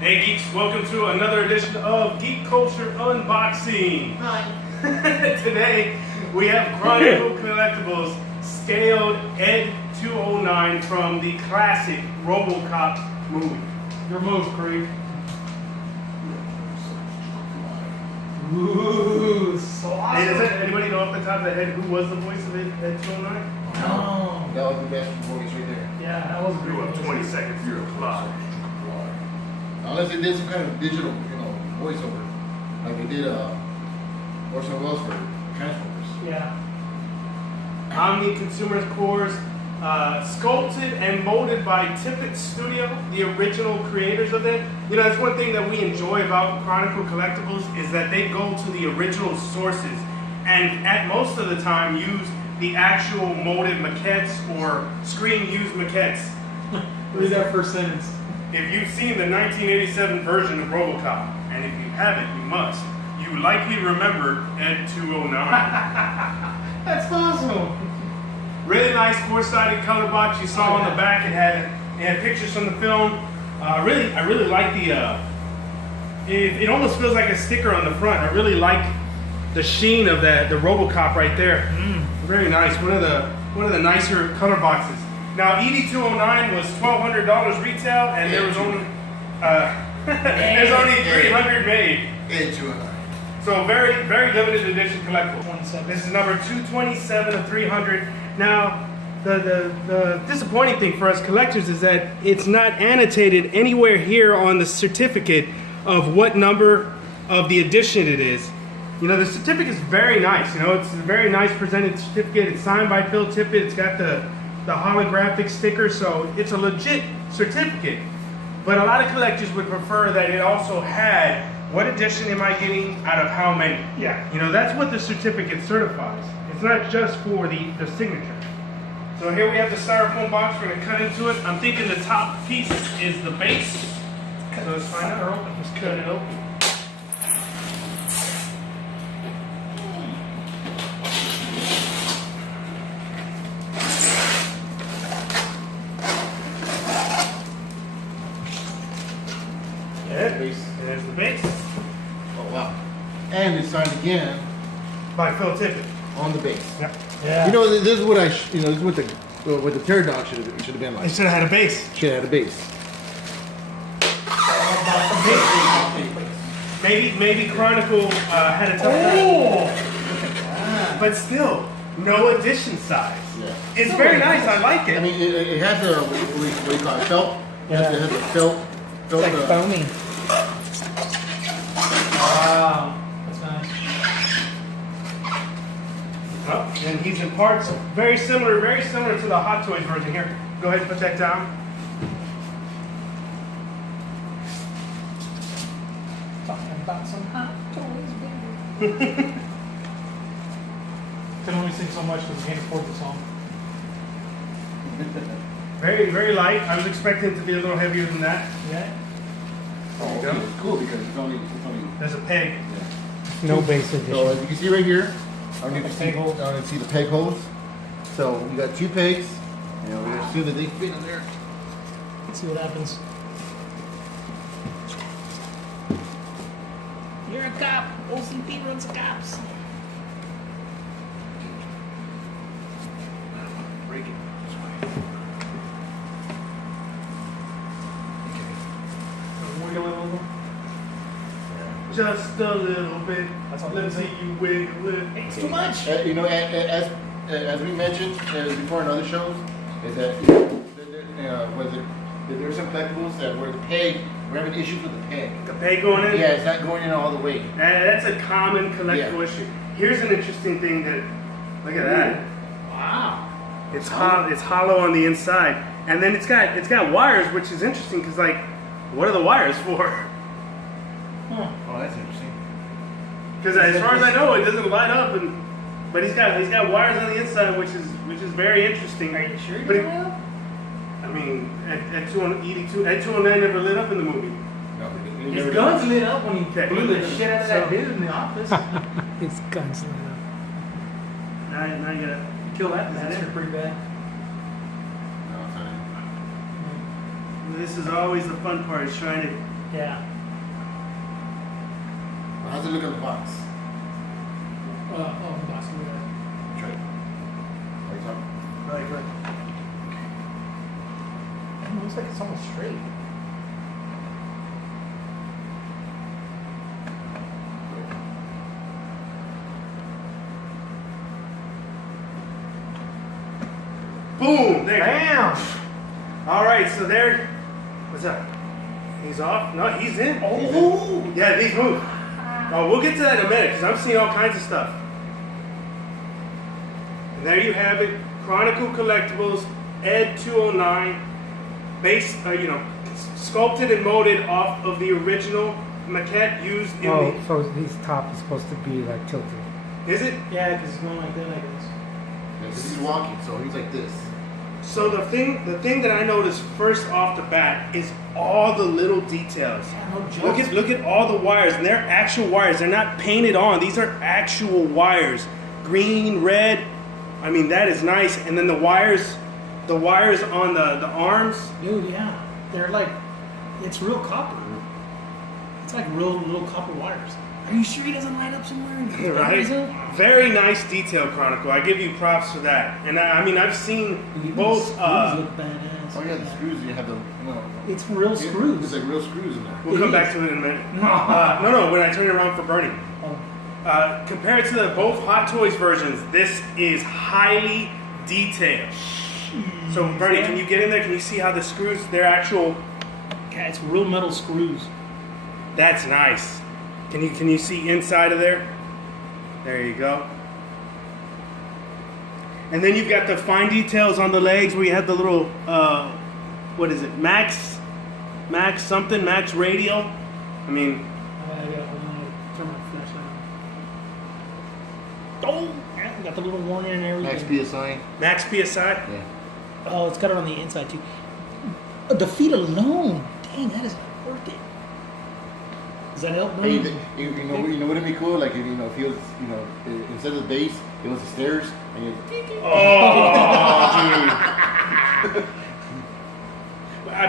Hey geeks, welcome to another edition of Geek Culture Unboxing. Hi. Today we have Chronicle Collectibles scaled ED-209 from the classic Robocop movie. Your move, Creed. Ooh, so awesome. Hey, does anybody know off the top of their head who was the voice of ED-209? No. That was the best voice right there. Yeah, that was a Grew great up 20 seconds, you're a clock. Unless they did some kind of digital, voiceover. Like they did Orson Welles for Transformers. Yeah. Omni Consumer Cores, sculpted and molded by Tippett Studio, the original creators of it. You know, that's one thing that we enjoy about Chronicle Collectibles is that they go to the original sources and at most of the time use the actual molded maquettes or screen-used maquettes. Read that first sentence. If you've seen the 1987 version of Robocop, and if you haven't, you must, you likely remember ED-209. That's awesome. Really nice four-sided color box. You saw on the back it had pictures from the film. I really like the. It almost feels like a sticker on the front. I really like the sheen of the Robocop right there. Very nice. One of the nicer color boxes. Now ED-209 was $1,200 retail, and there was only there's only 300 made. ED-209. So very limited edition collectible. 27. This is number 227 of 300. Now, the disappointing thing for us collectors is that it's not annotated anywhere here on the certificate of what number of the edition it is. You know, the certificate is very nice. You know, it's a very nice presented certificate. It's signed by Phil Tippett. It's got the holographic sticker, so it's a legit certificate. But a lot of collectors would prefer that it also had what edition am I getting out of how many. Yeah. You know, that's what the certificate certifies. It's not just for the signature. So here we have the styrofoam box. We're going to cut into it. I'm thinking the top piece is the base. So let's find out. Just cut it open. There's the base. Oh wow. And it's signed again By Phil Tippett. on the base. Yeah. Yeah. You know, this is what this is what the Pterodon should have been It like. should have had a base. Should have had a base. Maybe Chronicle had a tough time. But still, no edition size. Yeah. It's very nice. I like I it. mean, it has a what do you call it? Felt. Yeah. It has a felt. It's like foamy. Wow. That's nice. Oh, and he's in parts very similar to the Hot Toys version. Here, go ahead and put that down. Talking about some hot toys, baby. Can only sing so much because we can't afford the song. Very light. I was expecting it to be a little heavier than that. Yeah. Oh, There you go. it's cool because it's only. There's a peg. No base edition. So as you can see right here, I The need to peg holes. see the peg holes. So we got 2 pegs. You know, we're gonna assume that they fit in there. Let's see what happens. You're a cop. OCP runs the cops. Break it. Wiggle it a little. Just a little bit. That's all Let me see you wiggle it. It's too much. You know, as we mentioned before in other shows, is that there's some collectibles that where the peg, we're having issues with the peg. The peg going in? Yeah, it's not going in all the way. That's a common collectible issue. Here's an interesting thing that, look at that. Wow. It's hollow on the inside, and then it's got wires, which is interesting because like, what are the wires for? Huh. Oh, that's interesting. Because as far as I know, it doesn't light up, but he's got wires on the inside, which is very interesting. Are you sure you But don't know? I mean, ED-209 never lit up in the movie. No, His guns lit up when he Okay. blew the shit out of that So- dude in the office. His guns lit up. Now you gotta Kill that bastard pretty bad. No, it's not. This is always the fun part, is trying to Yeah. How's it look in the box? Oh, box over there. Try it. What are you talking? Right, right. It looks like it's almost straight. Boom! There. Bam! All right, so there. What's up? He's off? No, he's in. Oh! Yeah, these move. Oh, we'll get to that in a minute because I'm seeing all kinds of stuff. And there you have it. Chronicle Collectibles, ED-209, base, sculpted and molded off of the original maquette used in Oh, so his top is supposed to be like tilted. the. Is it? Yeah, because it's going like that, I guess. Yeah, because he's walking, so he's like this. So the thing that I noticed first off the bat is all the little details. Yeah, no joke. Look at all the wires, and they're actual wires. They're not painted on. These are actual wires. Green, red. I mean, that is nice. And then the wires on the arms. Dude, yeah. They're like, it's real copper. It's like real little copper wires. Are you sure he doesn't light up somewhere? Right? Very nice detail, Chronicle. I give you props for that. And I mean, I've seen Even both. the screws look badass. Oh yeah, the screws. You have the. No. It's real screws. There's like real screws in there. We'll come back to it in a minute. No. No, when I turn it around for Bernie. Oh. Compared to the both Hot Toys versions, this is highly detailed. So Bernie, can you get in there? Can you see how the screws, they're actual? Yeah, it's real metal screws. That's nice. Can you see inside of there? There you go. And then you've got the fine details on the legs where you have the little, what is it, Max something, Max Radial. I mean, Turn my flashlight on. Oh, yeah, got the little warning and everything. Max PSI. Max PSI. Yeah. Oh, it's got it on the inside too. The feet alone. Dang, that is worth it. Does that help? Hey, Bernie? you know what'd be cool? Like if if he was, instead of the base, it was the stairs, and you.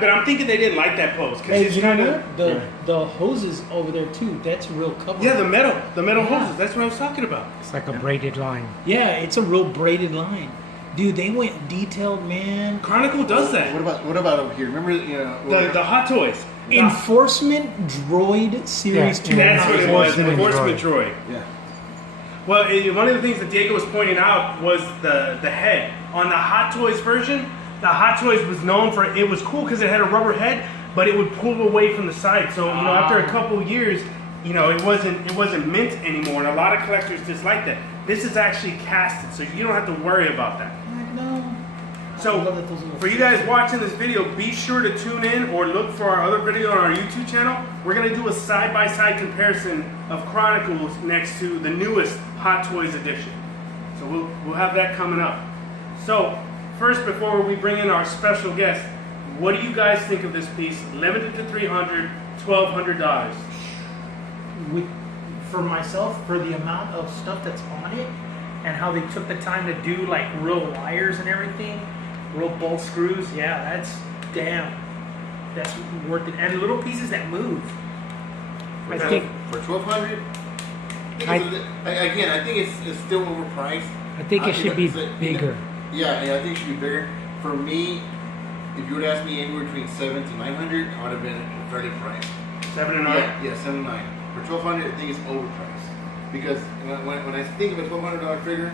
But I'm thinking they didn't like that pose because Hey, it's you know kind what? of The hoses over there too. That's real cover. the metal Yeah. hoses. That's what I was talking about. It's like a braided line. Yeah, it's a real braided line. Dude, they went detailed, man. Chronicle does that. What about over here? Remember, The Hot Toys. Enforcement Droid Series Yeah, 2. That's what it was. Enforcement Enforcement droid. Yeah. Well, one of the things that Diego was pointing out was the head. On the Hot Toys version, the Hot Toys was known for, it was cool because it had a rubber head, but it would pull away from the side. So, after a couple years, it wasn't mint anymore, and a lot of collectors dislike that. This is actually casted, so you don't have to worry about that. No. So, I love that those little for you guys watching this video, be sure to tune in or look for our other video on our YouTube channel. We're going to do a side-by-side comparison of Chronicles next to the newest Hot Toys edition. So we'll have that coming up. So, first, before we bring in our special guest, what do you guys think of this piece? Limited to $300, $1,200. For myself, for the amount of stuff that's on it, and how they took the time to do like real wires and everything, real bolt screws, yeah, that's worth it. And little pieces that move. I think For 1,200. I think it's still overpriced. I think it should be bigger. Yeah, I think it should be bigger. For me, if you would ask me anywhere between 700 to 900, I would have been fairly priced. 7 and 9? Yeah, 7 to 9. For 1,200, I think it's overpriced because when I think of a $1,200 figure,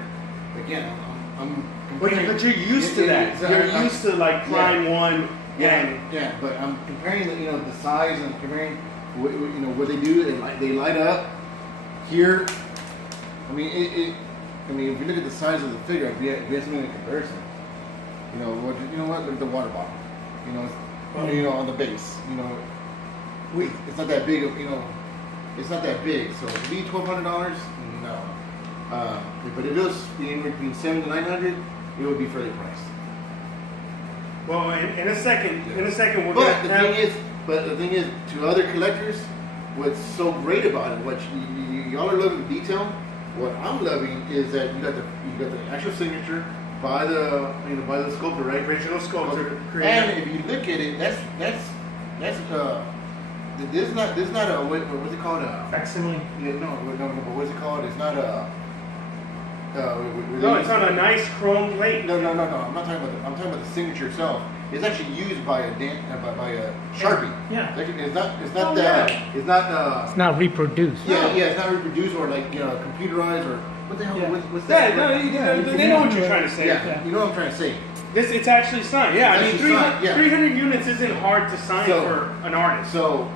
again, I'm comparing. But you're used to that. You're used to like Prime 1. Yeah, but I'm comparing the size and comparing what they do. They light up here. I mean if you look at the size of the figure, if you have something in comparison, what? Look at the water bottle. On the base. It's not that big of It's not that big. So to be $1,200, no. But if it was between 700 to 900, it would be fairly priced. Well, in a second, we're But gonna the thing is, to other collectors, what's so great about it, what y'all are loving the detail. What I'm loving is that you got the actual signature by the sculptor, right? original sculptor And if you look at it, that's This is not a what's it called? Facsimile. Yeah, no, but what's it called? It's not a. No, it's on a nice chrome plate. No. I'm not talking about I'm talking about the signature itself. It's actually used by a by a Sharpie. Yeah. It's not Oh, that. yeah. It's not. It's not reproduced. Yeah, it's not reproduced or like computerized or what the hell? Yeah. What's Yeah, that? no, they know what you're trying to say. Yeah, you know what I'm trying to say. It's actually signed. Yeah, It's I mean, actually signed, yeah. 300 units isn't hard to sign So- for an artist. So,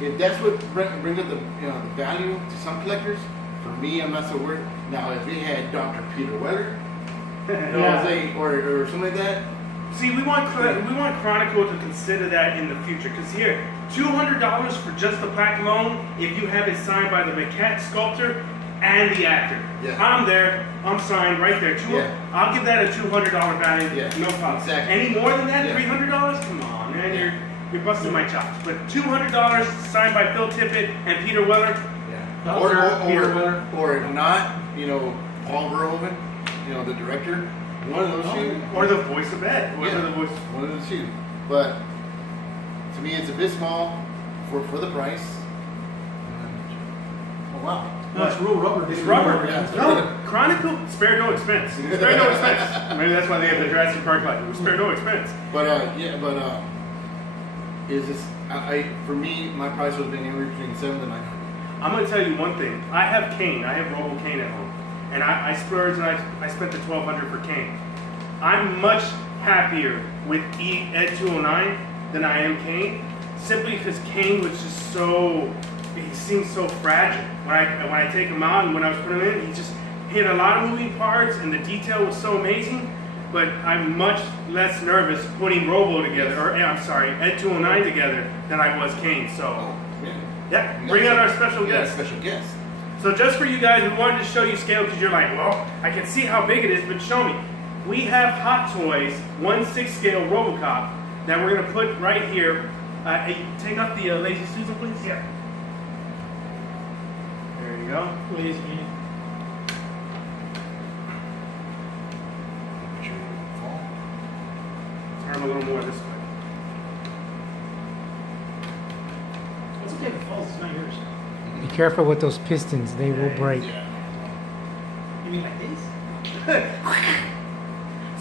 if that's what brings up the the value to some collectors, for me, I'm not so worried. Now, if they had Dr. Peter Weller, or something like that, See, we want Chronicle to consider that in the future. Because here, $200 for just the plaque alone, if you have it signed by the maquette sculptor and the actor. Yeah. I'm there. I'm signed right there. Yeah. I'll give that a $200 value. Yeah, No problem. exactly. Any more than that, Yeah. $300? Come on, man. You're busting my chops. But $200 signed by Phil Tippett and Peter Weller. yeah. Peter Weller. Or if not, Paul Verhoeven, the director, one of those two. Or the voice of Ed. Whoever Yeah. the voice. One of the two. But to me, it's a bit small for the price. Oh wow! No, it's real rubber. It's rubber. Yeah. No, Chronicle, spare no expense. Spare no expense. Maybe that's why they have the Jurassic Park light. Spare no expense. But is this? For me, my price was been anywhere between $700 to $900. I'm going to tell you one thing. I have Kane. I have Robo Kane at home. And I splurged and I spent the $1,200 for Kane. I'm much happier with ED-209 than I am Kane. Simply because Kane was just he seemed so fragile. When I take him out and when I was putting him in, he just hit a lot of moving parts and the detail was so amazing. But I'm much less nervous putting Robo together, ED-209 together than I was Kane. So, yeah, bring out our special guest. Special guest. So just for you guys, we wanted to show you scale because you're like, well, I can see how big it is, but show me. We have Hot Toys 1/6 scale Robocop that we're going to put right here. Take off the lazy Susan, please. Yeah. There you go. Lazy. Turn a little more this way. It's okay if it falls. It's not yours. Be careful with those pistons; they will break. Yeah. You mean like this?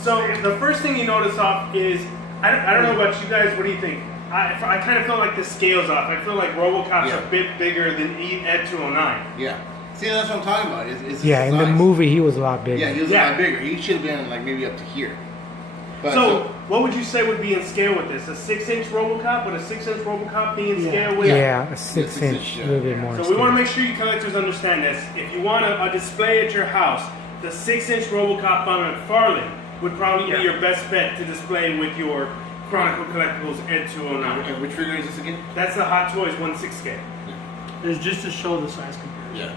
So the first thing you notice off is, I don't know about you guys, what do you think? I kind of feel like the scale's off. I feel like Robocop's Yeah. a bit bigger than ED-209. Yeah. See, that's what I'm talking about. It's Yeah, in the size. movie he was a lot bigger. Yeah, he was Yeah. a lot bigger. He should have been like maybe up to here. But So, what would you say would be in scale with this? A 6-inch Robocop? Would a 6-inch Robocop be in Yeah. scale with? Yeah, a 6-inch, yeah. a little bit more. So we want to make sure you collectors understand this. If you want a display at your house, the 6-inch Robocop on a McFarlane would probably be your best bet to display with your Chronicle Collectibles ED-209. and which figure is this again? That's the Hot Toys 1/6 scale. It's just to show the size comparison. Yeah.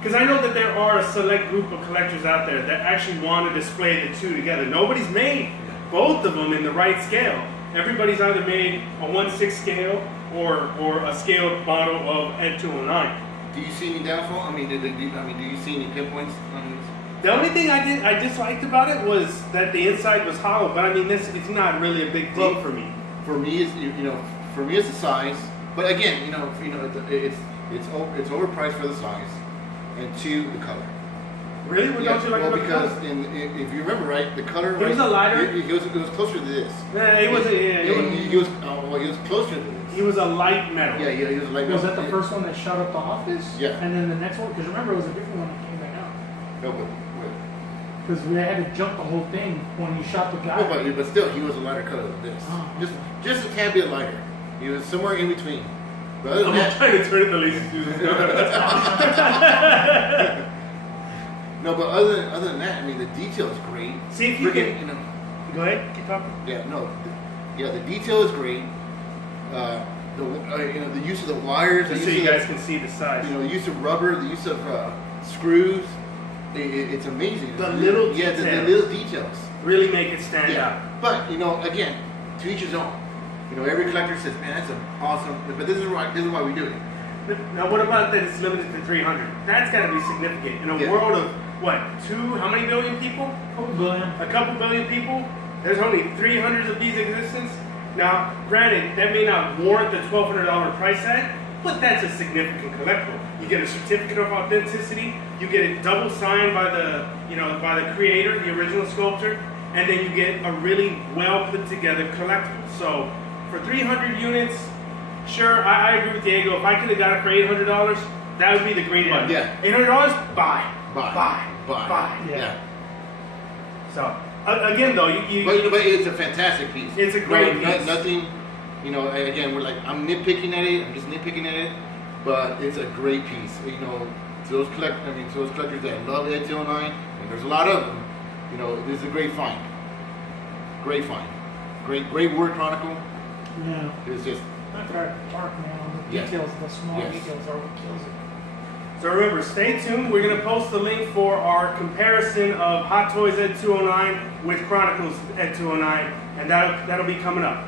Because I know that there are a select group of collectors out there that actually want to display the two together. Nobody's made both of them in the right scale. Everybody's either made a 1/6 scale or a scaled model of ED-209. Do you see any downfall? I mean, do you see any pinpoints on this? The only thing I disliked about it was that the inside was hollow. But I mean, it's not really a big deal for me. For me, it's the size. But again, it's overpriced for the size, and two, the color. Really? What don't you like about the because color? if you remember right, the color It was a lighter. It was closer to this. Yeah, it was. He was closer to this. He was a light metal. Yeah, he was like. Was that the first one that shot up the office? Yeah. And then the next one, because remember it was a different one that came back out. No, but Because we had to jump the whole thing when you shot the guy. but still, he was a lighter color than this. Oh, Just a tad bit lighter. He was somewhere in between. But other than I'm that, trying to turn it the lazy Susan. no, but other than that, I mean, the detail is great. See if you Freaking, can. Go ahead. Keep talking. The detail is great. The use of the wires, Just the so use you of guys can see the size. the use of rubber, the use of screws. It's amazing. The little the details. little details. Really make it stand out. But again, to each his own. Every collector says, "Man, that's awesome." But this is why we do it. Now, what about that it's limited to 300? That's got to be significant. In a world of, how many billion people? $2 billion. A couple billion people? There's only 300 of these existence? Now, granted, that may not warrant the $1,200 price tag, but that's a significant collectible. You get a certificate of authenticity, you get it double signed by the, by the creator, the original sculptor, and then you get a really well put together collectible. So, for 300 units, sure, I agree with Diego. If I could have got it for $800, that would be the green button. Yeah. $800, buy. Yeah. So, again though, But it's a fantastic piece. It's a great piece. Nothing, again, I'm nitpicking at it. I'm just nitpicking at it, but it's a great piece. To those collectors that love ED-209, and there's a lot of them. This is a great find. Great find. Great work, Chronicle. Yeah. It's just. After I park now, the details, the small details are what kills it. So remember, stay tuned. We're going to post the link for our comparison of Hot Toys ED-209 with Chronicles ED-209, and that'll be coming up.